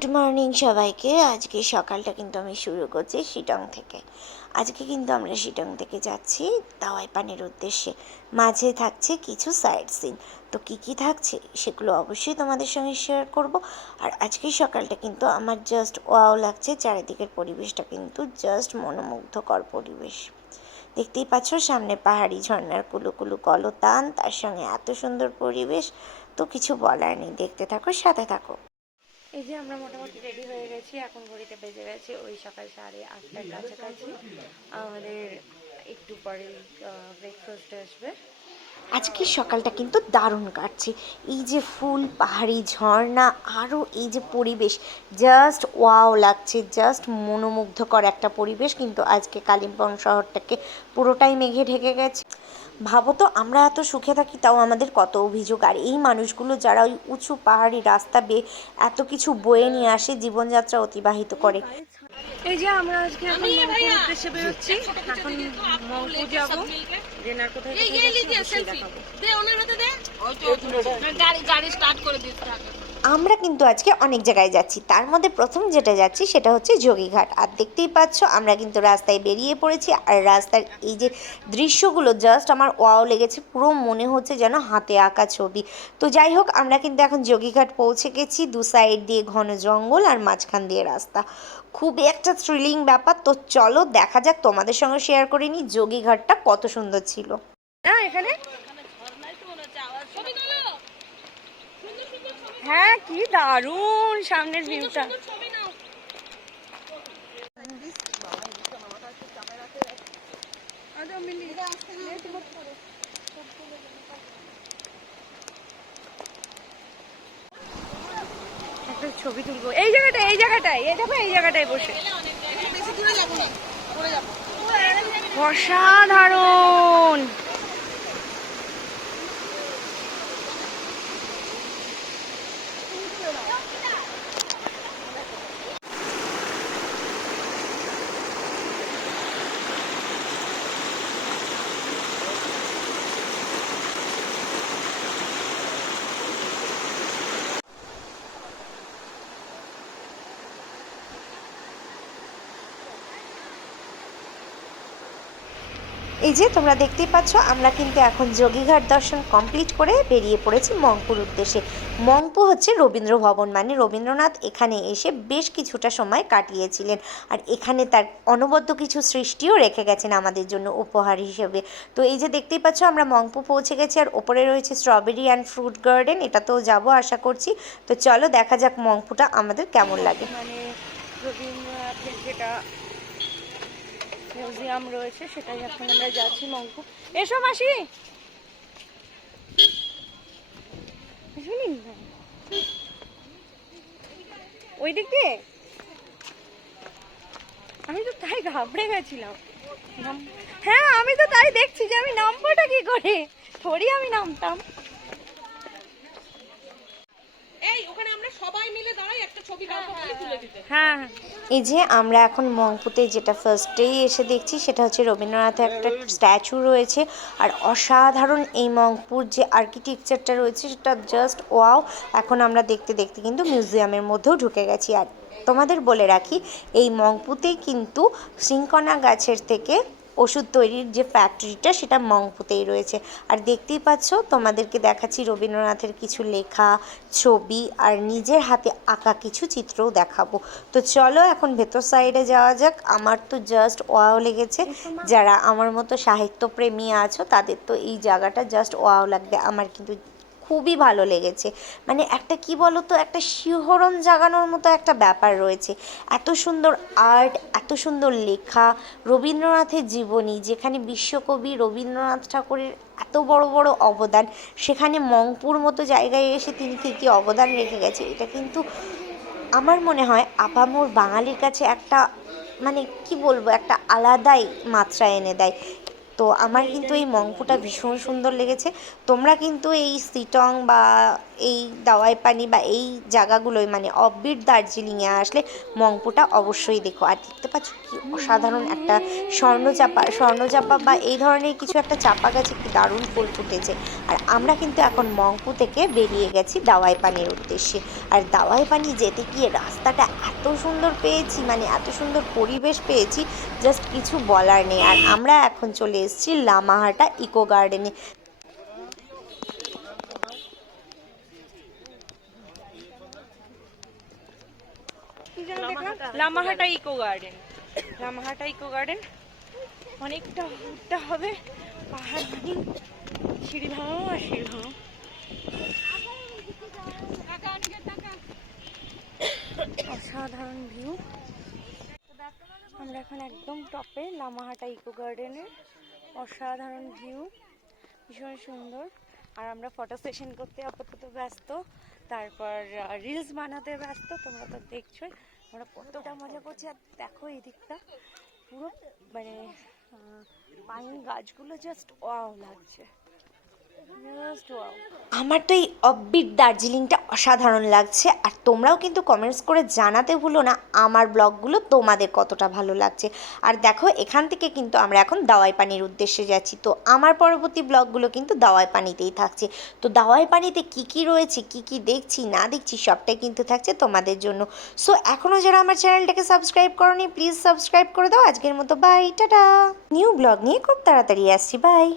Good morning সবাইকে। আজকে সকালটা কিন্তু আমি শুরু করছি শিটং থেকে। আজকে কিন্তু আমরা শিটং থেকে যাচ্ছি তাওয়াই পানির উদ্দেশ্যে। মাঝে থাকছে কিছু সাইট সিন, তো কী কী থাকছে সেগুলো অবশ্যই তোমাদের সঙ্গে শেয়ার করব। আর আজকের সকালটা কিন্তু আমার জাস্ট ওয়াও লাগছে, চারিদিকের পরিবেশটা কিন্তু জাস্ট মনোমুগ্ধকর পরিবেশ। দেখতেই পাচ্ছ সামনে পাহাড়ি ঝর্ণার কুলুকুলু কলতান, তার সঙ্গে এত সুন্দর পরিবেশ, তো কিছু বলার নেই। দেখতে থাকো, সাথে থাকো। এই যে আমরা মোটামুটি রেডি হয়ে গেছি, এখন ঘড়িতে বেজে গেছে ওই সকাল 8:30-টার কাছাকাছি। আমাদের একটু পরে ব্রেকফাস্ট আসবে। আজকের সকালটা কিন্তু দারুণ কাটছে। এই যে ফুল, পাহাড়ি ঝর্ণা, আরও এই যে পরিবেশ, জাস্ট ওয়াও লাগছে, জাস্ট মনোমুগ্ধকর একটা পরিবেশ। কিন্তু আজকে কালিম্পং শহরটাকে পুরোটাই মেঘে ঢেকে গেছে। ভাবো তো, আমরা এত সুখে থাকি তাও আমাদের কত অভিযোগ। আর এই মানুষগুলো যারা ওই উঁচু পাহাড়ি রাস্তা বেয়ে এত কিছু বয়ে নিয়ে আসে, জীবনযাত্রা অতিবাহিত করে। এই যে আমরা আজকে এখন মংপুর উদ্দেশ্যে বেরোচ্ছি। এখন মংপুর যাবো, জেনার কোথায় দেখাবো। আমরা কিন্তু আজকে অনেক জায়গায় যাচ্ছি, তার মধ্যে প্রথম যেটা যাচ্ছি সেটা হচ্ছে যোগীঘাট। আর দেখতেই পাচ্ছ আমরা কিন্তু রাস্তায় বেরিয়ে পড়েছি। আর রাস্তার এই যে দৃশ্যগুলো জাস্ট আমার ওয়াও লেগেছে, পুরো মনে হচ্ছে যেন হাতে আঁকা ছবি। তো যাই হোক, আমরা কিন্তু এখন যোগীঘাট পৌঁছে গেছি। দু সাইড দিয়ে ঘন জঙ্গল আর মাঝখান দিয়ে রাস্তা, খুবই একটা থ্রিলিং ব্যাপার। তো চলো দেখা যাক, তোমাদের সঙ্গে শেয়ার করে নিই যোগীঘাটটা কত সুন্দর ছিল। এখানে হ্যাঁ, কি দারুণ সামনের ভিউটা। একটা ছবি তুলবো এই জায়গাটায়, এই দেখো এই জায়গাটায় বসে। অসাধারণ। এই যে তোমরা দেখতেই পাচ্ছ, আমরা কিন্তু এখন যোগীঘাট দর্শন কমপ্লিট করে বেরিয়ে পড়েছি মংপুর উদ্দেশ্যে। মংপু হচ্ছে রবীন্দ্র ভবন, মানে রবীন্দ্রনাথ এখানে এসে বেশ কিছুটা সময় কাটিয়েছিলেন। আর এখানে তার অনবদ্য কিছু সৃষ্টিও রেখে গেছেন আমাদের জন্য উপহার হিসেবে। তো এই যে দেখতেই পাচ্ছ আমরা মংপু পৌঁছে গেছি। আর ওপরে রয়েছে স্ট্রবেরি অ্যান্ড ফ্রুট গার্ডেন, এটাতেও যাবো আশা করছি। তো চলো দেখা যাক মংপুটা আমাদের কেমন লাগে। মানে রবীন্দ্রনাথের যেটা মিউজিয়াম রয়েছে সেটাই এখন আমরা যাচ্ছি মংপু। এসো মাসি, ওই দিক দিয়ে। আমি তো তাই ঘাবড়ে গেছিলাম। হ্যাঁ, আমি তো তাই দেখছি যে আমি নামবোটা কি করে, থোড়ি আমি নামতাম। হ্যাঁ, এই যে আমরা এখন মংপুতে যেটা ফার্স্টেই এসে দেখছি সেটা হচ্ছে রবীন্দ্রনাথের একটা স্ট্যাচু রয়েছে। আর অসাধারণ এই মংপুর যে আর্কিটেকচারটা রয়েছে সেটা জাস্ট ওয়াও। এখন আমরা দেখতে দেখতে কিন্তু মিউজিয়ামের মধ্যেও ঢুকে গেছি। আর তোমাদের বলে রাখি, এই মংপুতেই কিন্তু সিংকনা গাছের থেকে ওষুধ তৈরির যে ফ্যাক্টরিটা সেটা মংপুতেই রয়েছে। আর দেখতেই পাচ্ছ, তোমাদেরকে দেখাচ্ছি রবীন্দ্রনাথের কিছু লেখা, ছবি আর নিজের হাতে আঁকা কিছু চিত্রও দেখাবো। তো চলো এখন ভেতর সাইডে যাওয়া যাক। আমার তো জাস্ট ওয়াও লেগেছে। যারা আমার মতো সাহিত্যপ্রেমী আছো তাদের তো এই জায়গাটা জাস্ট ওয়াও লাগবে। আমার কিন্তু খুবই ভালো লেগেছে। মানে একটা কি বলো তো, একটা শিহরণ জাগানোর মতো একটা ব্যাপার রয়েছে। এত সুন্দর আর্ট, এত সুন্দর লেখা, রবীন্দ্রনাথের জীবনী, যেখানে বিশ্বকবি রবীন্দ্রনাথ ঠাকুরের এত বড় বড় অবদান, সেখানে মংপুর মতো জায়গায় এসে তিনি কী কী অবদান রেখে গেছে, এটা কিন্তু আমার মনে হয় আপামর বাঙালির কাছে একটা, মানে কি বলবো, একটা আলাদাই মাত্রা এনে দেয়। তো আমার কিন্তু এই মংপুটা ভীষণ সুন্দর লেগেছে। তোমরা কিন্তু এই শিটং বা এই দাওয়াই পানি বা এই জায়গাগুলোয় মানে অফবিট দার্জিলিংয়ে আসলে মংপুটা অবশ্যই দেখো। আর দেখতে পাচ্ছ কি অসাধারণ একটা স্বর্ণচাপা বা এই ধরনের কিছু একটা চাপা গাছে কি দারুণ ফুল ফুটেছে। আর আমরা কিন্তু এখন মংপু থেকে বেরিয়ে গেছি দাওয়াই পানির উদ্দেশ্যে। আর দাওয়াই পানি যেতে গিয়ে রাস্তাটা এত সুন্দর পেয়েছি, মানে এত সুন্দর পরিবেশ পেয়েছি, জাস্ট কিছু বলার নেই। আর আমরা এখন চলে এসেছি লামাহাটা ইকো গার্ডেনে। Lamahata eco garden, Lamahata eco garden অনেকটা উঠতে হবে, পাহাড় ভাঙি, সিঁড়ি ভাঙো আর সিঁড়ি ভাঙো। অসাধারণ ভিউ। আমরা এখন একদম টপে লামাহাটা ইকো গার্ডেনের। অসাধারণ ভিউ, ভীষণ সুন্দর। আর আমরা ফটো সেশন করতে আপাতত ব্যস্ত, তারপর রিলস বানাতে ব্যস্ত। তোমরা তো দেখছোই আমরা কতটা মজা করছি। আর দেখো এই দিকটা পুরো মানে পাইন গাছগুলো জাস্ট ওয়াও লাগছে, জাস্ট ওয়াও। আমার তো এই অফবিট দার্জিলিংটা অসাধারণ লাগছে। আর তোমরাও কিন্তু কমেন্টস করে জানাতে ভুলো না আমার ব্লগগুলো তোমাদের কতটা ভালো লাগছে। আর দেখো এখান থেকে কিন্তু আমরা এখন দাওয়াই পানির উদ্দেশ্যে যাচ্ছি। তো আমার পরবর্তী ব্লগগুলো কিন্তু দাওয়াই পানিতেই থাকছে। তো দাওয়াই পানিতে কি কি রয়েছে, কি কি দেখছি না দেখছি, সবটাই কিন্তু থাকছে তোমাদের জন্য। সো এখনও যারা আমার চ্যানেলটাকে সাবস্ক্রাইব করোনি প্লিজ সাবস্ক্রাইব করে দাও। আজকের মতো বাই, টাটা। নিউ ব্লগ নিয়ে খুব তাড়াতাড়ি আসছি, বাই।